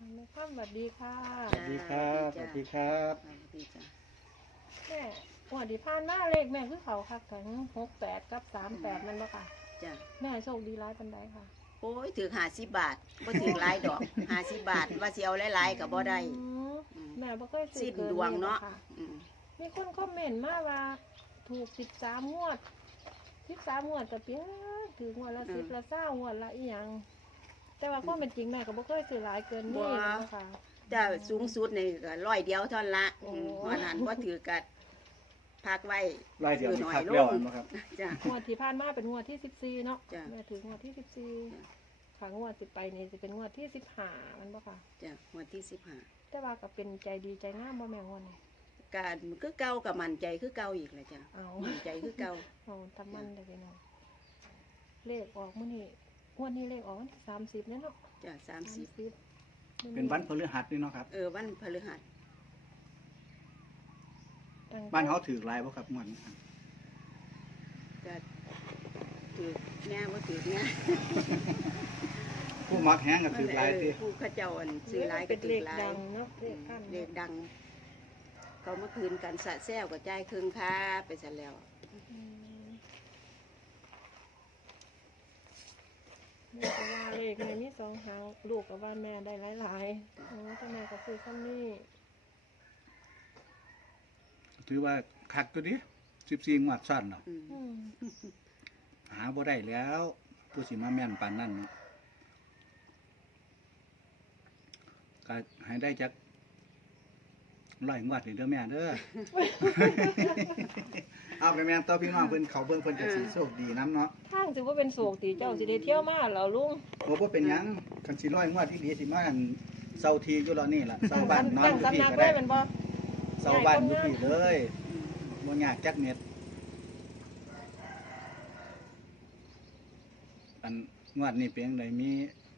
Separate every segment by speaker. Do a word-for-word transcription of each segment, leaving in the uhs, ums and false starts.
Speaker 1: แม่ข้ามสวัสดีค่ะ
Speaker 2: สวัสดีครับสวัสดีครับ
Speaker 3: สวัสดีจ้ะ
Speaker 1: แม่หัวดีผ่านหน้าเลขแม่คือเขาคักถึงหกแปดกับสามแปดมันบ่ค่ะ
Speaker 3: จ้ะ
Speaker 1: แม่โชคดีร้ายปันใดค่ะ
Speaker 3: โอ้ยถือหาสิบบาทบ่ถือหลายดอกหาสิบบาทว่าสิเอาหลายๆก็บ่ได้
Speaker 1: อืม
Speaker 3: อืม
Speaker 1: แม่บ่เคยซื้
Speaker 3: สิ้
Speaker 1: อน เกิน
Speaker 3: ดวงเนาะ
Speaker 1: ลยค่
Speaker 3: อืม
Speaker 1: มีคนคอมเมนต์มาว่า ถูกสิบสามงวดสิบสามงวดก็เปียถืองวดละสิบละเศร้างวดละอีหยังแต่ว่าความเป็นจริงแม่ก็บ่เคยซื้อหลายเกินนี่นะคะ
Speaker 3: แต่สูงสุดนี่ก็ร้อยเดียวเท่านั้นละ
Speaker 1: โอ้
Speaker 3: อืมวันนั้นบ่ถือกัดพักไว้
Speaker 2: ไล่เดียว
Speaker 3: ซื้อหน่อย
Speaker 2: นี่คัก
Speaker 3: ล
Speaker 2: เดียว
Speaker 3: ง
Speaker 2: อันบ่ครับ
Speaker 3: จ้ะ
Speaker 1: งวดที่ผ่านมาเป็นงวดที่สิบสี่เนาะ
Speaker 3: จ้ะ
Speaker 1: แม่ถืองวดที่สิบสี่
Speaker 3: จ้ะ
Speaker 1: ค่ะงวดสิไปนี่จะเป็นงวดที่สิบห้ามันบ่ค่ะ
Speaker 3: จ้ะวันที่สิบห้า
Speaker 1: แต่ว่าก็เป็นใจดีใจงามบ่แม่งวันนี้
Speaker 3: การคือเก่ากับมั่นใจคือเก่าอีกแหละจ้ะ
Speaker 1: เอา
Speaker 3: มั่นใจคือเก่า
Speaker 1: เอาทำมันได้ไปเนาะเลขออกมื้อนี้งวดนี้เลขออกวันที่สามสิบเนี่ยเนาะ
Speaker 3: จ้ะสามสิบ
Speaker 2: เป็นวันพฤหัสนี่เนาะครับ
Speaker 3: เออวันพฤหัส
Speaker 1: ตั้งแต่
Speaker 2: บ้านเขาถือหลายบ่ครับงวดนี้ครับ
Speaker 3: ก็ถือแน่บ่ถือแน่
Speaker 2: ผู้มักแห้งก็ถือหลายติ
Speaker 3: เออผู้เขาเจ้าอันซื้อหลายก็
Speaker 1: เป็น
Speaker 3: ถื
Speaker 1: เล
Speaker 3: อ
Speaker 1: ข
Speaker 3: หลาย
Speaker 1: ดังเนาะเลขขั้น
Speaker 3: เลขดัง เขาเมื่อคืนกันสะแซวกับใจายครึ่งค่าไปซะแล้ว
Speaker 1: อืมแม่ก็ว่าเลขแม่มีสองหางลูกกับว่าแม่ได้หลายๆอ๋อแต่แม่ก็ซื้อซ้ำนี่
Speaker 2: ถือว่าคักตัวนี้สิบสี่งวดซ้อนเนาะ
Speaker 3: อืม
Speaker 1: อืม
Speaker 2: หาบ่ได้แล้วผู้สิมาแม่นปานนั้นเนาะก็ให้ได้จักร้อยงวดนี่เด้อแม่เด้อ เอาไปแม่นต่อพี่น้องเพิ่นเขาเบิ่งเพิ่นก็สิโชคดีนํเนาะ
Speaker 1: ทางถือว่าเป็นโศกตีเจ้าสิได้เที่ยวมาแล้วลุง
Speaker 2: โอ้บ่เป็นหยังคันสิร้อยงวดที่ดีสิมาอันเซาทีอยู่แล้วนี่ล่ะเซาบ้านนอน
Speaker 1: ตั้ง
Speaker 2: อยู่
Speaker 1: สำ
Speaker 2: พี่
Speaker 1: นัก
Speaker 2: ก็
Speaker 1: ไว้
Speaker 2: ได้
Speaker 1: แมันบ่
Speaker 2: เซาบ้านอยู่พี่เลยบ่ยากจักเม็ดอันงวดนี้เป็นจังไดมี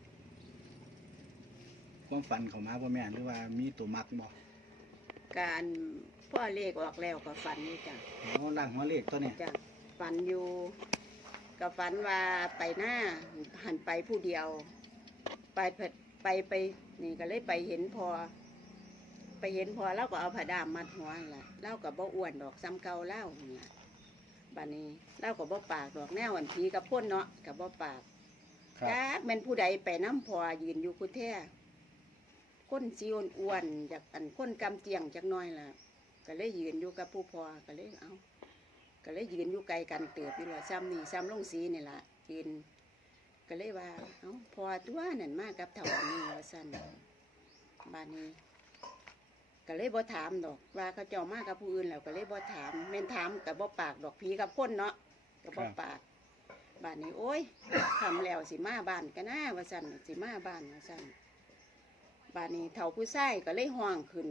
Speaker 2: ความฝันเข้ามาบ่แม่หรือว่ามีตัวมักบ่
Speaker 3: การพ่อเลขออกแล้วก็ฝันอยู่จ้ะ
Speaker 2: อ๋อล่างหัวเลขตัวนี้
Speaker 3: จ้ะฝันอยู่ก็ฝันว่าไปหน้าหันไปผู้เดียว ไปไปไปไปนี่ก็เลยไปเห็นพอ ไปเห็นพอแล้วก็เอาผ้าดามมัดหัวนั่นล่ะเล่ากับบ่อ้วนดอกซ้ำเก่าเล่านี่ล่ะบัดนี้เล่ากับบ่ปากดอกแนวอันผีกับพ่นเนาะกับบ่ปาก
Speaker 2: ครับ
Speaker 3: จ้าแม่นผู้ใดไปน้ำพอยืนอยู่คุแท้ก้นซีอ้วนอ้วนๆจากอันก้นกำเจียงจักหน้อยล่ะ ก็เลยยืนอยู่กับผู้พอก็เลยเอาก็เลยยืนอยู่ไกลกันเติบอยู่ละซ้ำนี่ซ้ำลงสีนี่ล่ะยืนก็เลยว่าเอาพอตัวนั่นมากับเถ่าอันนี้ว่าสั้นบ้านนี้ ก็เลยบ่ถามดอกว่าเขาเจ้ามากับผู้อื่นแล้วก็เลยบ่ถามแม่นถามกับบ่ปากดอกผีกับคนเนาะกับบ่ปาก บ้านนี้โอ้ยทำแล้วสิมาบ้านกันนะว่าสั่นสิมาบ้านว่าสั่นบ้านนี้เฒ่าผู้ชายก็เลยห้องขึ้น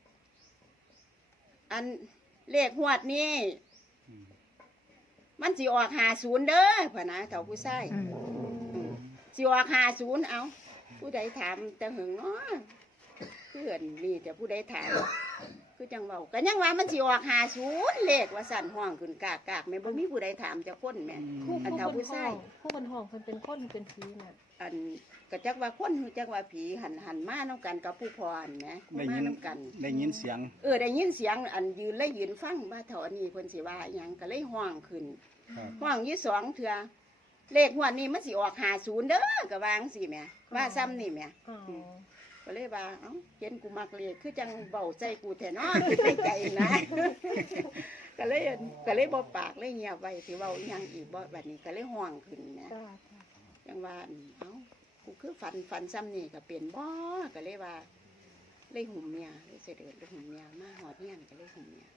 Speaker 3: อันเลขหวดนี้
Speaker 2: อืม
Speaker 3: มันสิออกหาศูนย์เด้อพ่ะนะเฒ่าผู้ชายสิออกหาศูนย์เอาผู้ใดถามแต่หึงเนาะเพื่อนนี่แต่ผู้ใดถามคือจังเว้าก็ยังว่ามันสิออกหาศูนย์เลขว่าสั่นห้องขึ้นกากกากแม่บ่มีผู้ใดถามจะคนแม่
Speaker 1: ผู้
Speaker 3: อัน
Speaker 1: ผู้
Speaker 3: เฒ่า
Speaker 1: คน
Speaker 3: ผู้
Speaker 1: ห้
Speaker 3: ชา
Speaker 1: อย งผู้คนห้องเพิ่นเป็นคนหรือเป็นผีน่ะ
Speaker 3: อันก็จักว่าคนจักว่าผีหันหันมาน้ำกันกับผู้พรนะ
Speaker 2: ได้
Speaker 3: มา
Speaker 2: ยิน
Speaker 3: น้ำกัน
Speaker 2: ได้ยินเสียง
Speaker 3: เออได้ยินเสียงอันยืนเลยยืนฟังว่าเถาอันนี้เพิ่นสิว่าอหยังก็เลยห้องขึ้น
Speaker 2: ครับ
Speaker 3: ห้องยี่สองเถื่อเลขงวดนี้มันสิออกหาศูนย์เด้อก็วาจั่งสิแหม่ว่าซ้ำนี่แหม่
Speaker 1: อ๋อ
Speaker 3: ก็เลยว่าเอ้าเห็นกูมักเลขคือจังเบาใจกูแท้เนาะคิดในใจนะ ก็เลยก็เลยบ่ปากเลยเงียบไว้สิเว้าอีหยังอีกบ่บัดนี้ก็เลยห้องขึ้นแหม่
Speaker 1: จ้าจ้า
Speaker 3: จังว่าอั่นเอ้ากูคือฝันฝันซ้ำนี่ก็เปลี่ยนบ่ก็เลยว่าเลยหุ่มเมียเลยเสด็จเลยหุ่มเมียมาหอดเฮียนก็เลยหุ่มเมีย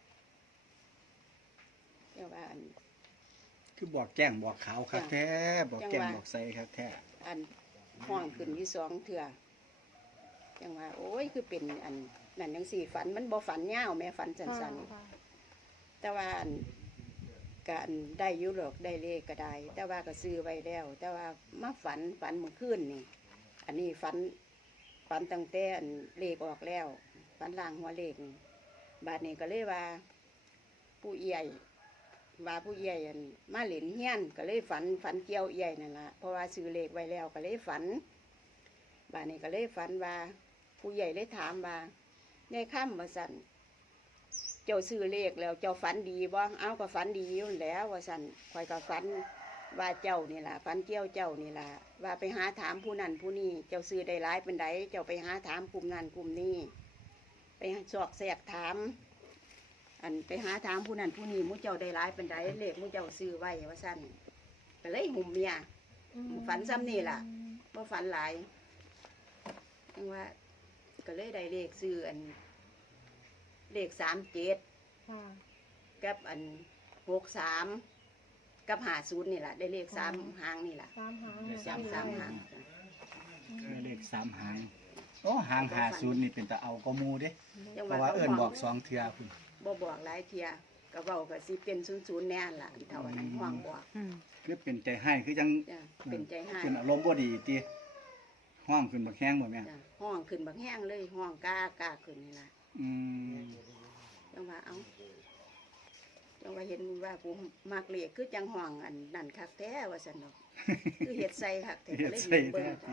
Speaker 3: เจ้าว่าอัน
Speaker 2: คือบอกแจ้งบอกขาวคักแท้บอกแจ้ง
Speaker 3: จังว่า
Speaker 2: บอกใส่คักแท้
Speaker 3: อันห้องขึ้นที่สองเถื่อจังว่า โอ้ยคือเป็นอันนั่นจังสี่ฝันมันบ่ฝันยาวแม่ฝันสั้นๆแต่ว่าอันการได้อยุโรกได้เลขก็ได้ แต่ว่าก็ซื้อไว้แล้ว แต่ว่ามาฝันฝันเมื่อคืนนี่ อันนี้ฝันฝันตั้งแต่อันเลขออกแล้วฝันล่างหัวเลขนี่บาดนี้ก็เลยว่า ผู้เอี่ยว่าผู้เอี่ยอันมาเหรียญเฮียนก็เลยฝันฝันเกี่ยวเอี่ยนั่นละเพราะว่าซื้อเลขไว้แล้วก็เลยฝันบาดนี้ก็เลยฝันว่าผู้ใหญ่เลยถามว่ายายค่ำว่าสั่นเจ้าซื้อเลขแล้วเจ้าฝันดีบ่เอาก็ฝันดีอยู่แหล้วว่าสั่นคอยก็ฝันว่าเจ้านี่ล่ะฝันเจ้าเจ้านี่ล่ะว่าไปหาถามผู้นั้นผู้นี้เจ้าซื้อได้หลายเป็นไดเจ้าไปหาถามกลุ่มนั้นกลุ่มนี้ไปสอกแสกถามอันไปหาถามผู้นั้นผู้นี้มู้เจ้าได้หลายเป็นไดเลขมู้เจ้าซื้อไว้ว่าสั่นก็เลยหุ่มเมีย ฝันซ้ำนี่ล่ะ บ่ฝันหลายจังว่าก็เลยได้เลขซื้ออันเลขสามเจ็ด
Speaker 1: ค่ะ
Speaker 3: กับอันหกสามกับหาศูนย์นี่แหละได้เลขสามหางนี่แหละ
Speaker 1: สามหาง
Speaker 2: ได้
Speaker 3: สามสามหาง
Speaker 2: ได้เลขสามหางโอ้หางหาศูนย์นี่เป็นตาเอาก็มูเด้
Speaker 3: จัง
Speaker 2: เพราะว่าเอิ้นบอกสองเทื่อพุ่น
Speaker 3: บ่บอกหลายเทียก็เว้าก็สิเป็นศูนย์ศูนย์แน่นล่ะเท่านั้นห้องบอก
Speaker 4: อืม
Speaker 2: คือเป็นใจให้คือจัง
Speaker 3: จ้ะเป็นใจให้
Speaker 2: เป็นอารมณ์บ่ดีติห้องขึ้นบักแห้งบ่แม่
Speaker 3: จ้ะห้องขึ้นบักแห้งเลยห้องกล้ากล้าขึ้นนี่ล่ะ
Speaker 2: อืม
Speaker 3: จังว่าเอาจังว่าเห็นว่าผมมักเลขคือจังห้องอันนั่นคักแท้ว่าซั่นเนาะ คือเฮ็ดใส่คักแต่
Speaker 2: เฮ็
Speaker 3: ก็
Speaker 2: ด
Speaker 3: เลย
Speaker 2: ใส่
Speaker 3: เบิ่
Speaker 2: แท้
Speaker 3: ง
Speaker 2: ติ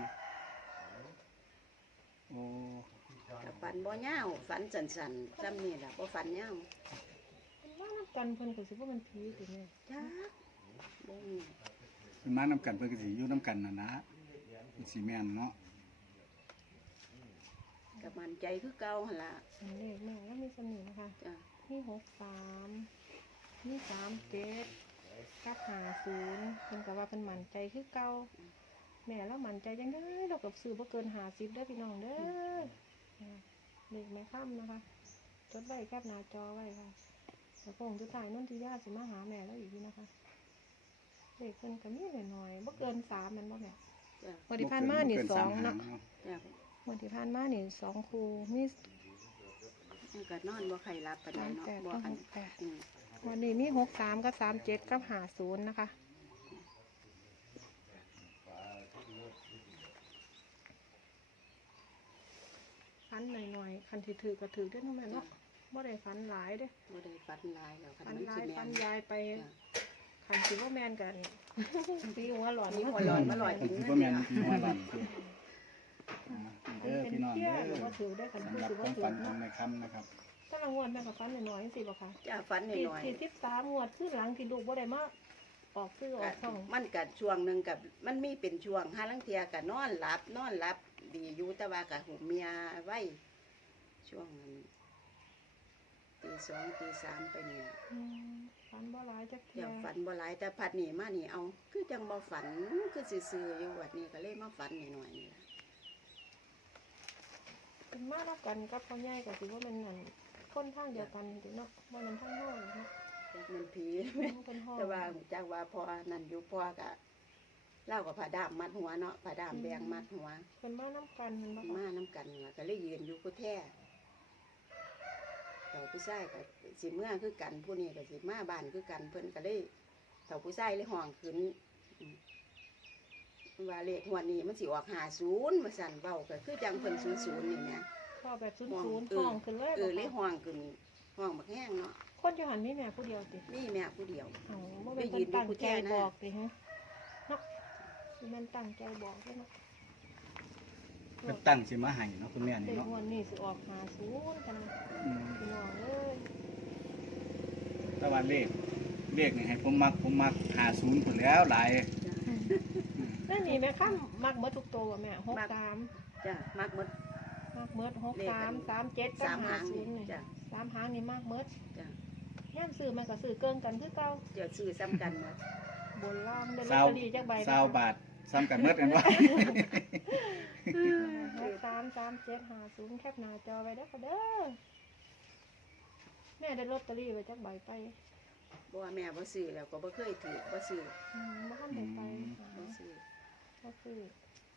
Speaker 2: โอ้
Speaker 3: กับฝันบ่ยาวฝันสั้นๆซ้ำนี่ล่ะบ่ฝันยาว
Speaker 1: เป็นว่านับกันเพิ่นก็สิว่ามันผีติแม่
Speaker 3: จ้าบ่มี
Speaker 2: เพิ่นมานำกันเพิ่นก็สิอยู่นำกันน่ะนะมันสิแม่นเนาะ
Speaker 3: กับมันใจคือเก่าหั่นล่ะ
Speaker 1: อันเลขแม่แล้วมีสนิทนะคะ
Speaker 3: จ้า
Speaker 1: มีหกสามมีสามเจ็ดกับหาศูนย์เพิ่นก็ว่าเพิ่นมั่นใจคือเก่าแม่แล้วมั่นใจยังได้เรากับซื้อบ่เกินห้าสิบเด้อพี่น้องเด้อเลขแม่ค่ำนะคะจดไว้แคปหน้าจอไว้ค่ะแล้วคงจะถ่ายนุ่นที่ญาติสิมาหาแม่แล้วอีกทีนะคะเลขเพิ่นก็มีหน่อยๆบ่เกินสามแมันบ่แม่
Speaker 3: จ้า
Speaker 1: วันที่ผ่านมานี่
Speaker 2: บ่เกิ
Speaker 1: สอง
Speaker 2: มห
Speaker 1: เนาะ
Speaker 3: จ้า
Speaker 1: วันที่ผ่านมานี่สองครูมี
Speaker 3: มันก็นอนบ่ใครรับปานใด
Speaker 1: สาม
Speaker 3: เนาะ
Speaker 1: แปด
Speaker 3: บ่
Speaker 1: กับ
Speaker 3: อั
Speaker 1: ห
Speaker 3: น
Speaker 1: กแปด
Speaker 3: อืม
Speaker 1: วันนี้มีหกสามกับสามเจ็ดกับหาศูนย์นะคะฟันหน่อยๆคันที่ถือก็ถือได้นั่นแหละเนาะบ่ได้ฟันหลายเด้
Speaker 3: บ่ได้ฝันหลายแล้วคัน
Speaker 1: ฟัน
Speaker 3: มัน
Speaker 1: หลา
Speaker 3: สิ
Speaker 1: ย
Speaker 3: แม่
Speaker 1: ฟัน
Speaker 3: น
Speaker 1: ยายไป
Speaker 3: จ้ะ
Speaker 1: คันสิว่าแมนกัน ปีหัวหลอน
Speaker 3: มีหัวหลอนมาลอยถึง
Speaker 2: ถือ
Speaker 3: เงิ
Speaker 2: ว่าน แม่น
Speaker 3: เนาะ
Speaker 2: พี่น้องบ้านเด้อ
Speaker 1: เป็น
Speaker 2: พี่น้อง
Speaker 1: เที่ย
Speaker 2: เด้
Speaker 1: หรือ
Speaker 2: อ
Speaker 1: ว่าถือได้คัน
Speaker 2: สำห
Speaker 1: ถื
Speaker 2: รับ
Speaker 1: อ
Speaker 2: ค
Speaker 1: ว่าว
Speaker 2: าม
Speaker 1: ถือ
Speaker 2: ฝันของ
Speaker 1: เนาะ
Speaker 2: ในคำนะครับ
Speaker 1: ถ้าละงวดแม่กับฟันหน่อยๆสิบ่คะ
Speaker 3: จ้าฝันห
Speaker 1: ที่
Speaker 3: น่อย
Speaker 1: ที่สิบสามงวดคือหลังที่ลูกบ่ได้มาออกซื้อออกช่อง
Speaker 3: ๆมันก็ช่วงหนึงกับมันมีเป็นช่วงหาลังเทียก็นอนหลับนอนหลับดีอยู่แต่ว่าก็หุมเมียไว้ช่วงนั้นตีสองตีสามไปนี่ล่ะ
Speaker 1: อืมฟันบ่หลายจักเที่
Speaker 3: อย ยากฝันบ่หลายแต่พัดนี่มานี่เอา คือจังบ่ฝันคือซื่อๆอยู่วัดนี้ก็เลยมาฝันหน่อยๆนี่ล่ะ
Speaker 1: เป็นมารับกันกับพ่อใหญ่ก็สิว่ามันนั่นคนทางเดียวกันติเนาะบ่มันทางห้องเนาะ
Speaker 3: จักมันผี
Speaker 1: เป็นห้อง
Speaker 3: แต่ว่าจักว่าพอนั่นอยู่พอก็เล่ากับผ้าดามมัดหัวเนาะผ้าดามแดงมัดหัว
Speaker 1: เป็นมานํกันมันบ่
Speaker 3: มา
Speaker 1: คะ
Speaker 3: น้ำกันล่ะก็เลยยืนอยู่ผู้แท้เต่าผู้ชายก็สิเมื่อคือกันผู้นี้ก็สิมาบ้านคือกันเพิ่นก็เลยเต่าผู้ชายเลยห้องขึ้นอืมว่าเลขหัวดนี้มันสิออกหาศูนย์มาสั่นเบาก็คือจังเพิ่นศูนย์ศูนย์นี่แหม
Speaker 1: พ่อแบบศูนย์
Speaker 3: ห้อง
Speaker 1: ศูนย์
Speaker 3: เออ
Speaker 1: ห้องขึ้นเลย
Speaker 3: เออเลย
Speaker 1: บ่คะ
Speaker 3: ห้องขึ้นห้องบักแห้งเนาะ
Speaker 1: คนอยู่หันมีแม่ผู้เดียวติ
Speaker 3: นี่แม่ผู้เดียว
Speaker 1: อ๋อบ่เป็นคนตั้งใจบอกติฮะเนาะสิแม่นตั้งใจบอกเด้อเนาะ
Speaker 2: เพิ่นตั้งสิมาให้เนาะคุณแม่นี่
Speaker 1: เด็ก
Speaker 2: เนาะ
Speaker 1: งวดนี้สิออกหาศูนย์กันนะ
Speaker 2: อืม
Speaker 1: พี่น้องเอ้ย
Speaker 2: แต่ว่าเลขเลขนี่ให้ผมมักผมมักห้าศูนย์พุ่นแล้วหลาย
Speaker 1: นั่นนี่แม่ค่ำมักเบิดทุกตัวแม่หกสาม
Speaker 3: จ้ะมักหมด
Speaker 1: มักเบิดหก
Speaker 3: เลข
Speaker 1: สา
Speaker 3: อั
Speaker 1: ม
Speaker 3: น
Speaker 1: สามเจ็ดกับ
Speaker 3: สาม
Speaker 1: หา
Speaker 3: หาง
Speaker 1: ศูนย์
Speaker 3: นี่
Speaker 1: นี่
Speaker 3: จ้ะ
Speaker 1: สามหางนี่มากเบิด
Speaker 3: จ้ะ
Speaker 1: ย่ามซื้อมันก็ซื้อเกินกันคือเก่า
Speaker 3: เดี๋ยวซื้อซ้ำกันหมด
Speaker 1: บนล่างได้ลอต
Speaker 2: สาว
Speaker 1: เตอรี่จักใบ
Speaker 2: สาวบาทซ้ำกันเบิดกันว่า
Speaker 1: หกสามสามเจ็ดหาศูนย์แคปหน้าจอไว้เด้อค่ะเด้อแม่ได้ลอตเตอรี่ไว้จักใบไป
Speaker 3: บ่ว่าแม่บ่ซื้อแล้วก็บ่เคยถือบ่ซื้อ
Speaker 1: อืมบ่ทันได้ไปหา
Speaker 3: บ่ซื้อ
Speaker 1: บ่ซื้อง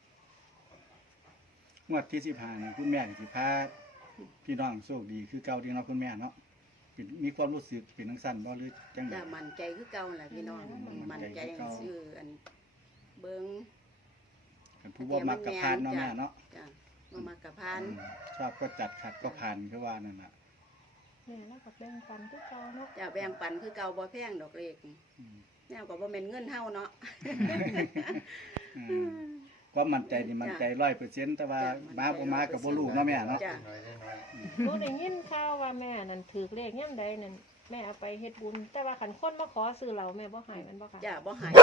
Speaker 2: วดที่สิบห้านี่คุณแม่ก็สิพาพี่น้องโชคดีคือเก่าที่เนาะคุณแม่เนาะเป็นมีความรู้สึกเป็นจังซั่นบ่หรือจังได๋
Speaker 3: จ้ะมั่นใจคือเก่าแหละพี่น้อง
Speaker 2: อืม
Speaker 3: มั่นใจซื้ออันเบิ่ง
Speaker 2: กันผู้บ่มักกับพานเนาะแม่เนาะ
Speaker 3: จ้ะบ่มักกะพาน
Speaker 2: อืมชอบก็จัดขัดก็ผ่านคือว่านั่นน่ะ
Speaker 1: แม่แล้วก็แบ่งปันคือเก่าเนาะ
Speaker 3: จ้ะแบ่งปันคือเก่าบ่แพงดอกเลข
Speaker 2: อืม
Speaker 3: แนวก็บ่แม่นเงินเฮาเนาะ
Speaker 2: อืมความมั่นใจนี่มั่นใจร้อยเปอร์เซ็นต์แต่ว่ามาบ่มากับบ่รู้เนาะแม่เนาะ
Speaker 3: จ้ะ
Speaker 4: น้อยได้น้อย
Speaker 1: หนูได้ยินข่าวว่าแม่นั่นถือเลขย่ำใดนั่นแม่เอาไปเฮ็ดบุญ แต่ว่าขันคนมาขอซื้อเราแม่บ่ให้มันบ่ค่ะ
Speaker 3: จ้ะบ่หาย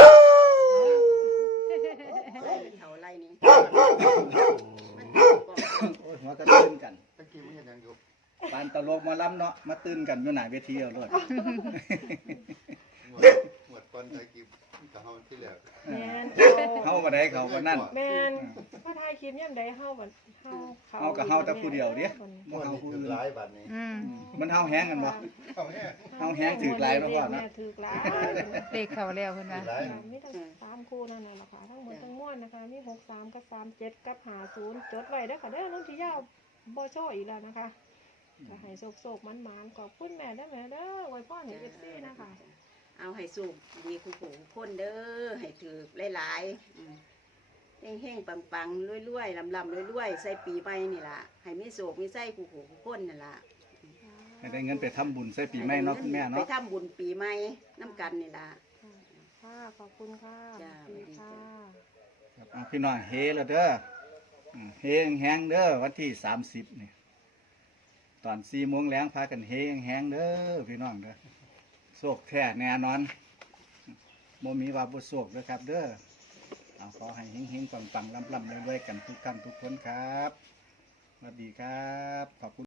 Speaker 3: ไล่เป็นเท่าไล่นี้มันกอง
Speaker 2: โอ้ยหัวกระตื่นกัน
Speaker 4: ตะกี้มันเห็นยังอยู่
Speaker 2: ปานตลกหมาล้ำเนาะมาตื่นกันอยู่หน้าเวทีเอาโลด
Speaker 4: หมวดหมวดตอนตะกี้กับเฮาที่แล้ว
Speaker 1: แม่น
Speaker 2: เฮาบ่ได้เขาบ่นั่น
Speaker 1: แม่นพอถ่ายคลิปย่ำใดเฮาบัดเฮา
Speaker 2: เฮากับเฮาแต่ผู้เดียวเด้
Speaker 4: หมวดนี่คือหลายบาทนี้
Speaker 5: อืม
Speaker 2: มันเฮาแฮงกันบ่
Speaker 4: เอาแน่
Speaker 2: เฮาแฮงถือหลายเนาะพ่อเนาะ
Speaker 1: แม่ถือหลาย
Speaker 5: เลขเข้าแล้วเพิ่นว่า
Speaker 4: หลาย
Speaker 1: มีทั้งสามคู่นั่นน่ะล่ะค่ะทั้งหมดทั้งมวลนะคะมีหกสามกับสามเจ็ดกับห้าศูนย์จดไว้เด้อค่ะเด้อรุ่นที่ยาวบ่โชว์อีกแล้วนะคะจะให้โศกๆมันๆขอบคุณแม่เด้อแม่เด้อไว้พ่อให้เอฟซีนะคะ
Speaker 3: เอาให้สูบดีคู่ผู้คนเด้อให้ถือหลายๆอืมเฮงๆปังๆรวยๆลำๆรวยๆใส่ปีใหม่นี่ล่ะให้มีโศกมีไส้คู่ผู้คนนั่นล่ะ
Speaker 2: ให้ได้เงินไปทำบุญใส่ปีใหม่เนาะคุณแม่
Speaker 3: ไป
Speaker 2: เนาะ
Speaker 3: ทำบุญปีใหม่น้ำกันนี่ล่ะ
Speaker 1: ค่ะ ขอบคุณค่ะ
Speaker 3: จ้า
Speaker 1: สวัสดีค่ะ
Speaker 2: ครับเอาพี่น้องเฮแล้วเด้ออืมเฮแฮงๆเด้อวันที่สามสิบนี่ตอนสี่โมงแลงพากันเฮแฮงๆเด้อพี่น้องเด้อโชคแท้แน่นอนบ่มีว่าบ่โชคเด้อครับ เด้อเอาขอให้เฮงๆปังๆลำๆรวยๆกันทุกท่านทุกคนครับสวัสดีครับขอบคุณ